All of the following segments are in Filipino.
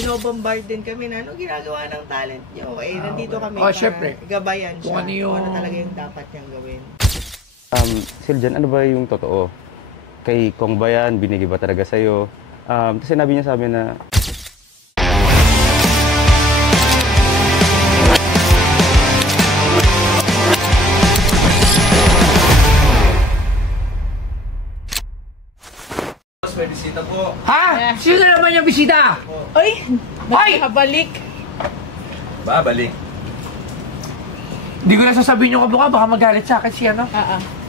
binobombard din kami na ano ginagawa ng talent nyo. Nandito kami para syempre, gabayan siya kung ano talaga yung dapat niyang gawin. Siljan, ano ba yung totoo? Kay Kong ba yan? Binigay ba talaga sa'yo? Sinabi niya sa amin na May bisita po. Ha? Sino naman yung bisita? Oy! Ay! Balik! Babalik. Hindi ko na sasabihin yung kamukha, baka magalit sa akin si ano.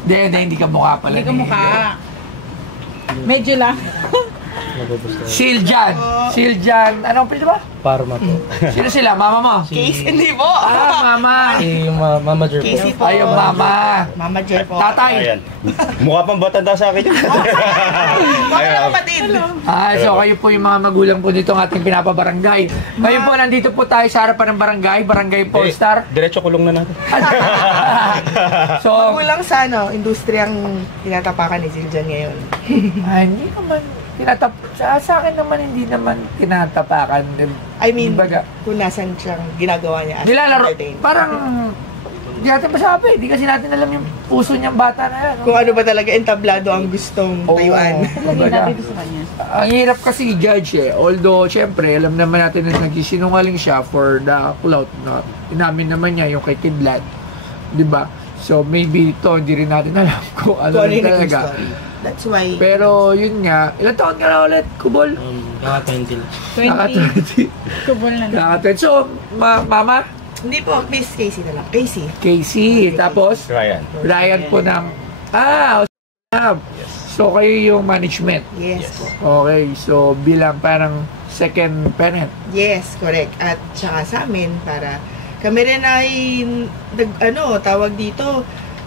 Hindi ka mukha pala. Hindi ka mukha. Medyo lang. Siljan. Siljan. Anong pwede ba? Parma po. Sino sila? Mama mo? Case, hindi po. Mama. Yung Mama Jer po. Casey po. Ay, yung mama. Mama Jer po. Tatay. ayan. Mukha pang batanda sa akin yun. Baka na kapatid. So kayo po yung mga magulang po dito ng ating pinapabarangay. Ngayon po, nandito po tayo sa harapan ng Barangay Polestar. Diretso kulong na natin. So, Kulang sa industriyang tinatapakan ni Siljan ngayon. hindi naman sa akin naman hindi naman tinatapakan. I mean, Baga, kung nasan siyang ginagawa niya as nilalaro, entertainer. parang hindi natin masabi, hindi kasi natin alam yung puso niyang bata na yan. Kung ano ba talaga entablado ang gustong tayuan. Ang hirap kasi i-judge Although, syempre, alam naman natin na nagsisinungaling siya for the clout. No? Inamin naman niya yung kay Kidlat. Diba? So, maybe ito, hindi rin natin alam kung ano rin talaga. That's why... Pero, yun nga, ilang taon ka na ulit, Kubol? Naka-20. Naka-20. Kubol na. Naka-20. So, mama? Hindi po, Miss Casey na lang. Casey. Casey. Tapos? Ryan Po ng... So, kayo yung management. Yes po. Okay, so bilang parang second parent. Yes, correct. At saka sa amin, para kami rin ay, tawag dito,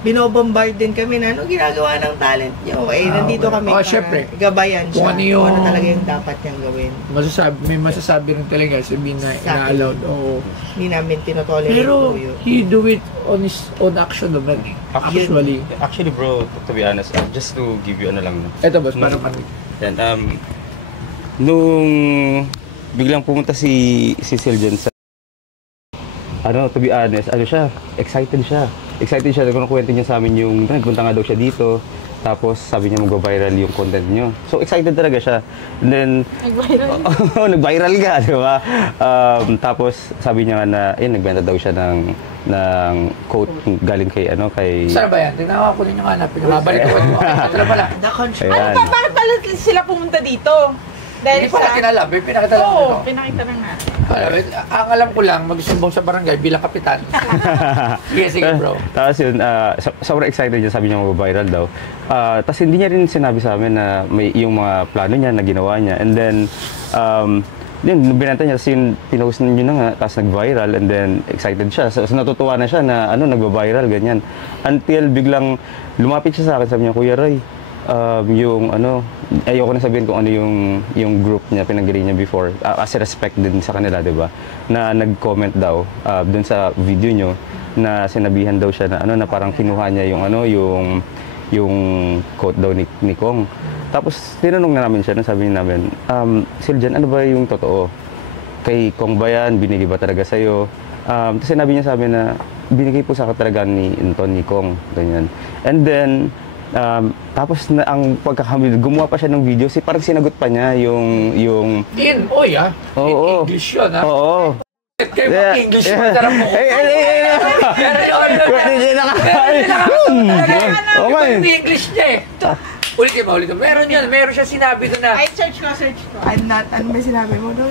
binobombard din kami na ano ginagawa ng talent nyo. Nandito kami para syempre, gabayan siya. Kung ano talaga yung dapat niyang gawin. May masasabi rin talaga, sabihin na ina-allowed. Hindi namin tinotolerate Pero, po yun. he do it on his own action naman Actually. Actually bro, to be honest, just to give you ano lang. Ito boss, parang Yan, nung biglang pumunta si Siljan sa to be honest, excited siya. Excited siya, kung kwento niya sa amin yung nagpunta nga daw siya dito. Tapos sabi niya mag-viral yung content niyo. So excited talaga siya. And then nag-viral ka, di ba? Tapos sabi niya nga na nagbenta daw siya ng quote galing kay Saan ba yan? Tingnan ko kunin yung hanap. Pinabalik ko. Ito pala. Bakit pala sila pumunta dito? Dahil Hindi pala kinalab. Pinakita lang. Oo, pinakita lang natin. Ang alam ko lang, magsumbong sa barangay bilang kapitan. Sige bro. Tapos yun, sobrang excited niya, sabi niya mag-viral daw. Tapos hindi niya rin sinabi sa amin na may yung mga plano niya na ginawa niya. And then, yun, binenta niya, sin pinost niyo na nga, tapos nag-viral, and then excited siya. So natutuwa na siya na nag-viral, ganyan. Until biglang lumapit siya sa akin, sabi niya, Kuya Ray, ayoko na sabihin kung ano yung group niya, pinag-grade niya before, as a respect din sa kanila, di ba? Na nag-comment daw dun sa video nyo na sinabihan daw siya na na parang kinuha niya yung quote daw ni Kong. Tapos tinanong na namin siya, sabi namin, Siljan, ano ba yung totoo? Kay Kong ba yan? Binigay ba talaga sa'yo? Tapos sinabi niya sa amin na binigay po sa akin talaga ni Kong, ganyan. And then, tapos na ang pagkakamali, gumawa pa siya ng video, parang sinagot pa niya yung English yun Oo. Kayo mag-English mo, sarap mo. English niya Ulitin. Meron siya sinabi doon na. Ay, search ko. Ano ba sinabi mo doon?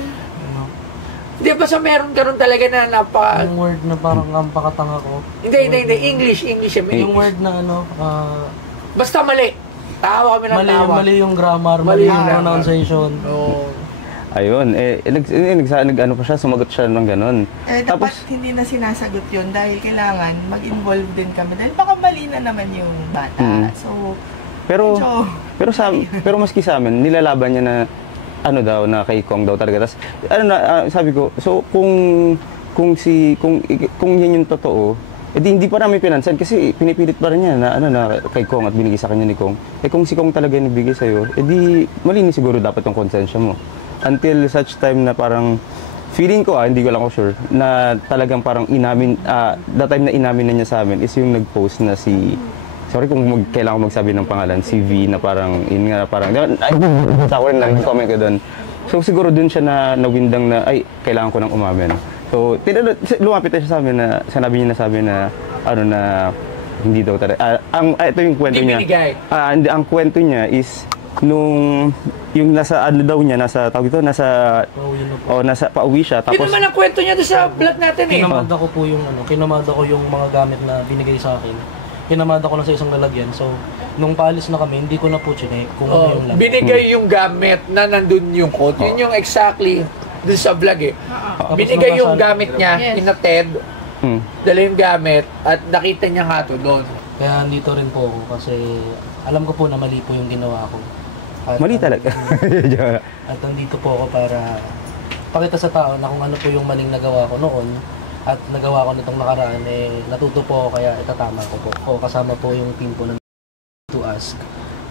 Hindi ba meron karon talaga na Yung word na parang ang pakatanga ko. Hindi. English. Yung word na basta mali. Tawa kami ng tawa. Mali yung grammar, mali yung pronunciation. Ayun, nag-ano pa siya, sumagot siya ng ganun. Dapat hindi na sinasagot yun dahil kailangan mag-involve din kami. Dahil baka mali na naman yung bata. So, pero maski sa amin, nilalaban niya na na kay Kong daw talaga. Tapos, sabi ko, so kung yan yung totoo, hindi pa namin pinansan kasi pinipilit pa rin niya na kay Kong at binigay sa kanya ni Kong. Kung si Kong talaga nabigay sa'yo, malinis siguro dapat yung konsensya mo. Until such time na parang feeling ko, hindi ko lang ako sure, na talagang parang inamin, the time na inamin na niya sa amin is yung nag-post na si, sorry kung kailangan ko magsabi ng pangalan, si V na parang, yun nga, parang, sa ako rin nag-comment ko doon. So siguro doon siya na nawindang na, ay, kailangan ko nang umamin. So, lumapit na siya sa amin na, sinabi niya na sa amin na, ano na, hindi daw talaga. Ito yung kwento Hindi niya. binigay. Ang kwento niya is, nung yung nasa ano daw niya, nasa tawag ito, nasa Pauwi na po. nasa pauwi siya Yun tapos naman ang kwento niya doon sa vlog natin eh. Kinamada ko po yung kinamada ko yung mga gamit na binigay sa akin. Kinamada ko na sa isang lalagyan. So, nung paalis na kami, hindi ko na po chinek kung ano yung laman. Binigay yung gamit na nandun yung quote. Yun yung exactly doon sa vlog eh. Tapos Binigay yung nabasa- gamit niya, inatid, dala yung gamit, at nakita niya nga to doon. Kaya andito rin po ako kasi alam ko po na mali po yung ginawa ko. At mali talaga. At nandito po ako para pakita sa tao na kung ano po yung maling nagawa ko noon at nagawa ko nitong nakaraan, natuto po ako kaya itatama ko po. O kasama po yung team po ng to ask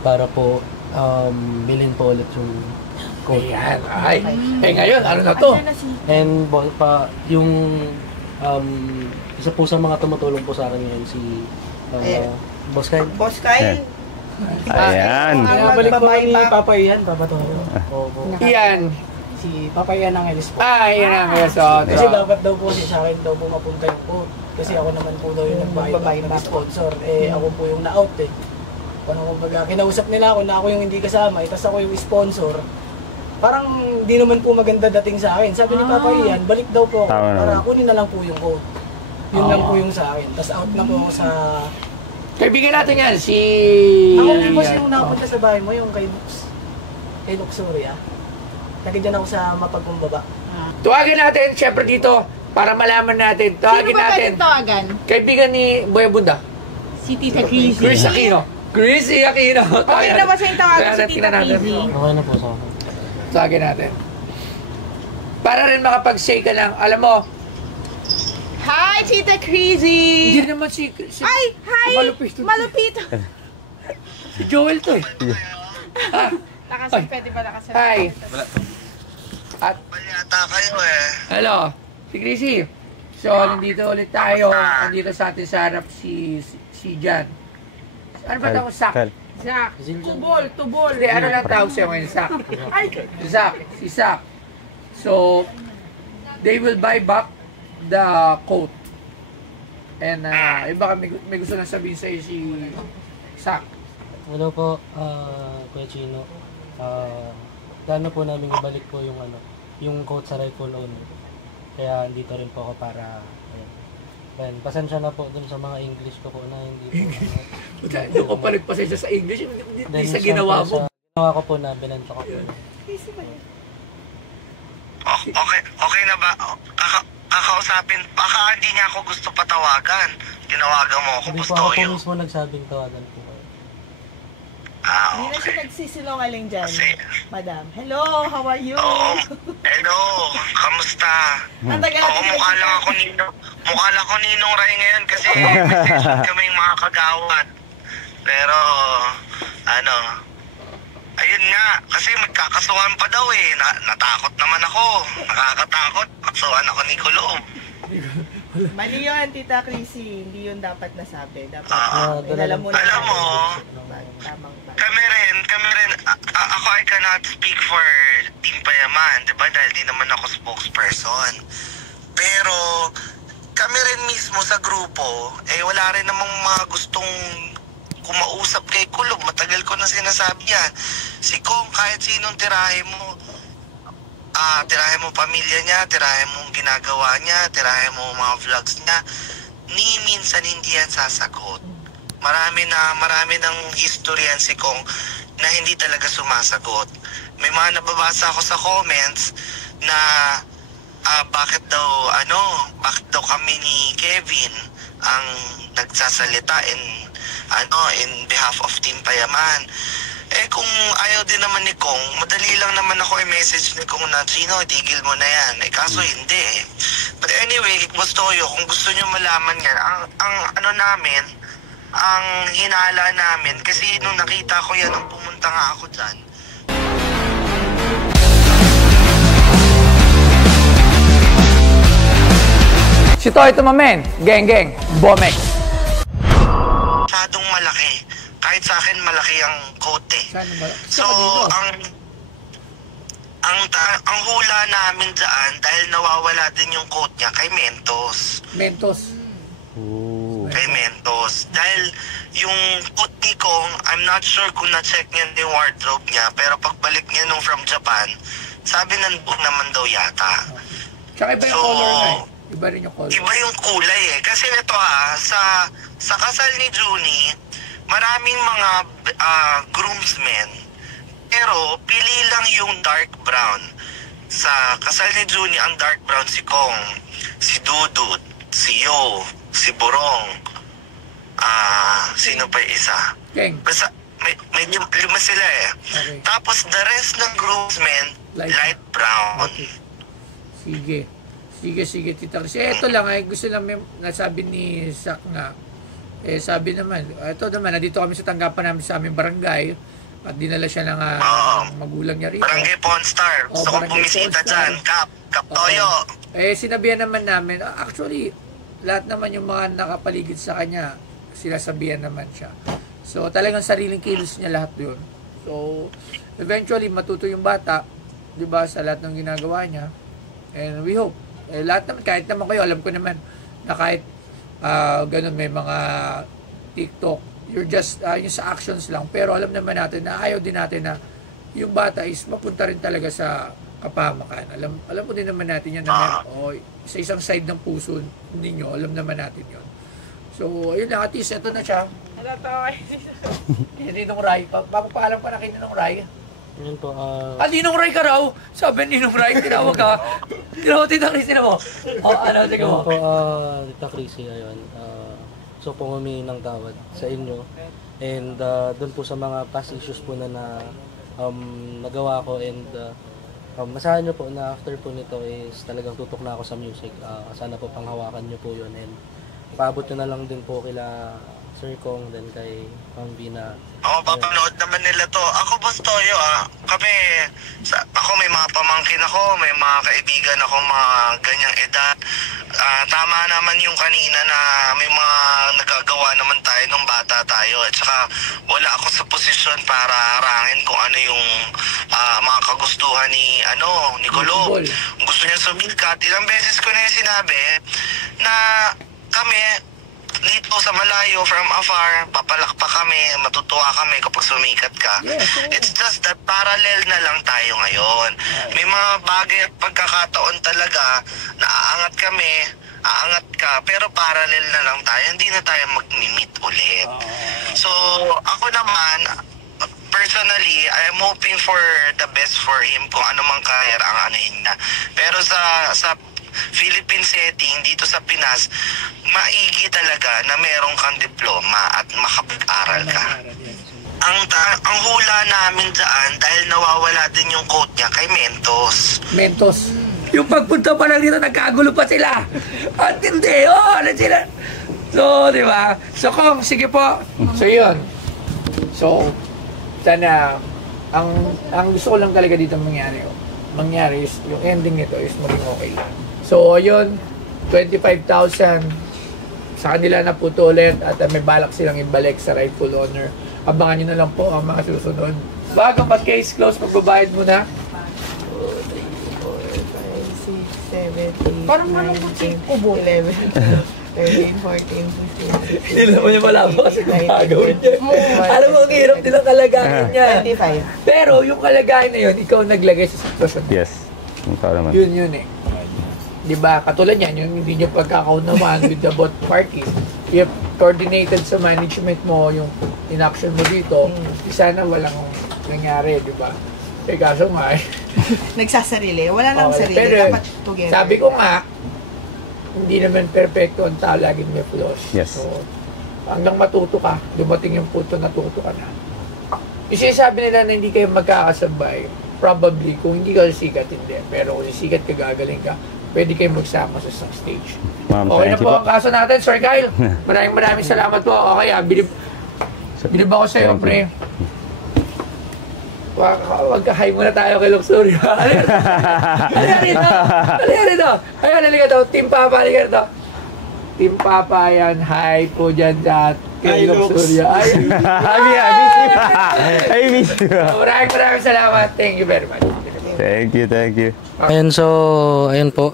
para po bilhin po ulit yung code. Ayan, ay. Eh ngayon, ano na to? And yung isa po sa mga tumutulong po sa akin ngayon si Boss Kyle. Boss Kyle, Ayan. babalik po ni Papa Ian, Papa Toro. Opo. Iyan. Si Papa Ian ang Elis po. Yan ang so, Kasi dapat daw po sa akin daw po mapunta yung code. Kasi ako naman po daw yung nagbayad ng sponsor. Ako po yung na-out eh. Parang kumbaga, kinausap nila ako na ako yung hindi kasama, tapos ako yung sponsor. Parang di naman po maganda dating sa akin. Sabi ni Papa Ian, balik daw po ako Tama para naman. kunin na lang po yung code. Yun lang po yung sa akin. Tapos out na po ako sa... kaibigan natin yan, si... Ako po boss yung napunta sa bahay mo, yung kay Lux. Kay Lux Surya. Nagdyan ako sa mapagkumbaba. Tuwagin natin, syempre dito, para malaman natin. Tuwagin natin. tawagan? Kaibigan ni Boy Bunda. Si Tita Crazy. Chris Aquino. Chris Aquino. Okay na ba sa'yo tawagan si Tita Tingnan natin. Crazy? Okay na po sa akin. Tuwagin natin. Para rin makapag-say ka lang, alam mo, Hi, Tita Crazy! hindi naman si Ay, hi! Malupit to. Malupit! Si Joel to eh. Ay. Pwede ba nakasabi? Hi. At, Balyata kayo eh. hello, si Chrissy. So, nandito ulit tayo. Nandito sa atin sa harap si Jan. Ano ba tawag? Sak? Kyle. Zach, tubol. Hindi, ano lang tawag siya ngayon? Sak. Ay, Si Sak. So, they will buy back the coat. And, baka may gusto na sabihin sa'yo si Sak. Hello po, Kuya Chino. Plano po namin ibalik po yung coat sa rifle owner. Kaya dito rin po ako para ayun, pasensya na po dun sa mga English ko po na hindi po. Doon ko pa nagpasensya sa English, hindi Dahil sa ginawa mo. Ginawa ko po na binanto ko po. Okay na ba? Kakausapin, baka hindi niya ako gusto patawagan. Tinawagan mo ako, Hindi po gusto ako po yun. mismo nagsabing tawagan po kayo. hindi na siya Okay. nagsisinungaling dyan. Kasi, Madam, hello, how are you? oo. Hello, kamusta? Ang tagal Oo, natin mukha lang ako Ninong Ray ngayon kasi may kaming mga kagawad. Pero, ayun nga, kasi magkakasuhan pa daw eh. Natakot naman ako. Nakakatakot. Kasuhan ako ni Kuloob. Mali yun, Tita Crazy. Hindi yun dapat nasabi. Dapat, Alam mo, Tamang kami rin, ako I cannot speak for Team Payaman, di ba? Dahil di naman ako spokesperson. Pero, kami rin mismo sa grupo, wala rin namang mga gustong kumausap kay Kulob. Matagal ko na sinasabi yan. Si Kong, kahit sinong tirahe mo, tirahe mo pamilya niya, tirahe mo ginagawa niya, tirahe mo mga vlogs niya, ni minsan hindi yan sasagot. Marami ng history yan si Kong na hindi talaga sumasagot. May mga nababasa ako sa comments na bakit daw kami ni Kevin ang nagsasalita in behalf of Team Payaman. Kung ayaw din naman ni Kong, madali lang naman ako i-message ni Kong na, Chino, tigil mo na yan. Kaso hindi eh. But anyway, Bostoyo, kung gusto nyo malaman yan, ang hinala namin, kasi nung nakita ko yan, nung pumunta nga ako dyan, Si Toy Tumamen, geng, Bomex. Masyadong malaki. Kahit sa akin malaki ang coat eh. So, ang hula namin dyan, dahil nawawala din yung coat niya kay Mentos. Kay Mentos. Dahil yung coat ni Kong, I'm not sure kung na-check niya yung wardrobe niya, pero pagbalik niya nung from Japan, sabi nandun naman daw yata. Tsaka iba yung color na eh. Iba rin yung color. Iba yung kulay eh. Kasi ito sa kasal ni Junie, maraming mga groomsmen, pero pili lang yung dark brown. Sa kasal ni Junie, ang dark brown si Kong, si Dudut, si Yo, si Burong, sino pa yung isa? Geng. Basta, may lima sila eh. Okay. Tapos the rest ng groomsmen, light brown. Okay. Sige, Tita Chris. Ito lang, gusto lang may nasabi ni Zach nga. Sabi naman, ito naman, nandito kami sa tanggapan namin sa aming barangay at dinala siya ng magulang niya rito. Barangay Pawn Star. Gusto ko bumisita dyan. Kap Toyo. Sinabihan naman namin, actually, lahat naman yung mga nakapaligid sa kanya, sinasabihan naman siya. So, talagang sariling kilos niya lahat yun. So, eventually, matuto yung bata, di ba, sa lahat ng ginagawa niya. And we hope. Lahat naman, kahit naman kayo, alam ko naman na kahit ganun may mga TikTok, you're just, yung sa actions lang. Pero alam naman natin na ayaw din natin na yung bata is mapunta rin talaga sa kapahamakan. Alam ko din naman natin yan na sa isang side ng puso ninyo, alam naman natin yon. So, ayun lang, at least, ito na siya. Ninong Rai. Papapaalam pa na kay Ninong Rai. Yun po, Ninong Rai ka raw. Sabi Ninong Rai, tinawag ka. Tinawag, Tita Chrissy na mo. Sige mo. yun po, Tita Chrissy, ayun. So, pumumi ng tawad sa inyo. And doon po sa mga past issues po na nagawa ko and masahan nyo po na after po nito is talagang tutok na ako sa music. Sana po panghawakan nyo po yun and paabot nyo na lang din po kila Sir Kong, then kay Ma'am Vina. Papanood naman nila to. Ako, Boss Toyo, ako may mga pamangkin ako, may mga kaibigan ako, mga ganyang edad. Tama naman yung kanina na may mga nagagawa naman tayo nung bata tayo. At saka wala ako sa posisyon para harangin kung ano yung mga kagustuhan ni Nicolo. Gusto niya sumikat. Ilang beses ko na yung sinabi na kami dito sa malayo, from afar, papalakpak kami, matutuwa kami kapag sumikat ka. It's just that parallel na lang tayo ngayon. May mga bagay at pagkakataon talaga na aangat kami, aangat ka, pero parallel na lang tayo. Hindi na tayo mag-meet ulit. So, ako naman, personally, I am hoping for the best for him kung ano mang kaya ang anuhin niya. Pero sa Philippine setting, dito sa Pinas, maigi talaga na meron kang diploma at makapag-aral ka. Ang hula namin dyan, dahil nawawala din yung coat niya kay Mentos. Yung pagpunta pa lang dito, nagkagulo pa sila. At hindi, ano sila. So, di ba? So, Kong, sige po. So, yun. So, sana, ang gusto ko lang talaga dito mangyari is, yung ending nito is maging okay lang. So, yun, 25,000 sa kanila na po ito ulit at may balak silang ibalik sa rightful owner. Abangan nyo na lang po ang mga susunod. Bago mag-case close, magbabayad muna. 2, 3, 4, 5, 6, 7, 8, Parang 9, 10, 11, 13, 14, 15, 16, Hindi naman yung malabo kasi kung gagawin niya. Alam mo, ang hirap nilang kalagayan niya. 25. Pero yung kalagayan na yun, ikaw naglagay sa sitwasyon. Yes. Ikaw naman. Yun eh. Diba, katulad yan, yung hindi nyo pagkakaunawan with the both parties, you have coordinated sa management mo yung inaction mo dito, sana walang nangyari, diba? Kaso nga Nagsasarili. Wala lang sarili. pero Dapat together. sabi ko nga, hindi naman perfecto ang tao, laging may flaws. Yes. So, hanggang matuto ka, dumating yung punto natuto ka na. Yung sinasabi nila na hindi kayo magkakasabay, probably, kung hindi ka sikat, hindi. Pero kung sikat ka, gagaling ka, pwede kayo magsama sa isang stage. Ma'am, Okay na thank you po ang kaso natin, Sir Kyle. Maraming salamat po. Okay, bilib ako sa'yo, pre. Wag-hi muna tayo kay Luxury. Halika rito! Halika rito! Ayun, halika daw. Team Papa, halika rito. Team Papa, yan. Hi po dyan sa Hi, Lux. Surya. Ay, I miss you. maraming salamat. Thank you very much. Thank you. Ayun, so, ayun po,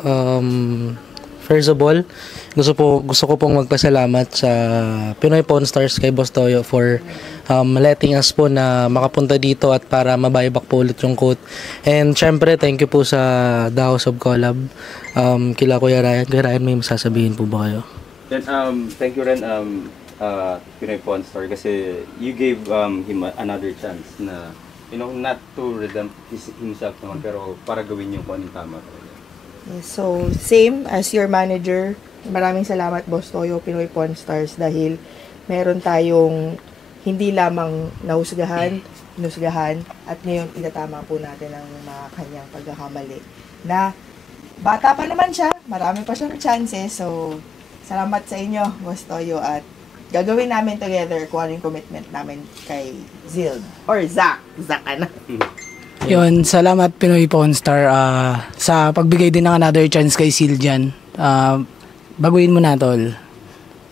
first of all, gusto ko pong magpasalamat sa Pinoy Pawn Stars kay Boss Toyo for letting us po na makapunta dito at para mabayback po ulit yung quote. And syempre, thank you po sa The House of Collab. Kila Kuya Ryan. Kuya Ryan, may masasabihin po ba kayo? Then, thank you rin, Pinoy Pawn Star, kasi you gave him another chance na, not to redeem himself naman, pero para gawin yung kung anong tama. So, same as your manager, maraming salamat Boss Toyo, Pinoy Pawn Stars, dahil meron tayong hindi lamang nahusgahan, at ngayon tinatama po natin ang mga kanyang pagkakamali. Na bata pa naman siya, marami pa siyang chances, so salamat sa inyo Boss Toyo, at gagawin namin together kung ano yung commitment namin kay Zild. Or Zach ano? Yun, salamat Pinoy Pawn Star sa pagbigay din ng another chance kay Siljan. Baguhin mo na, tol.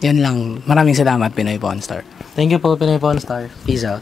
Yan lang. Maraming salamat Pinoy Pawn Star. Thank you po, Pinoy Pawn Star. Peace out.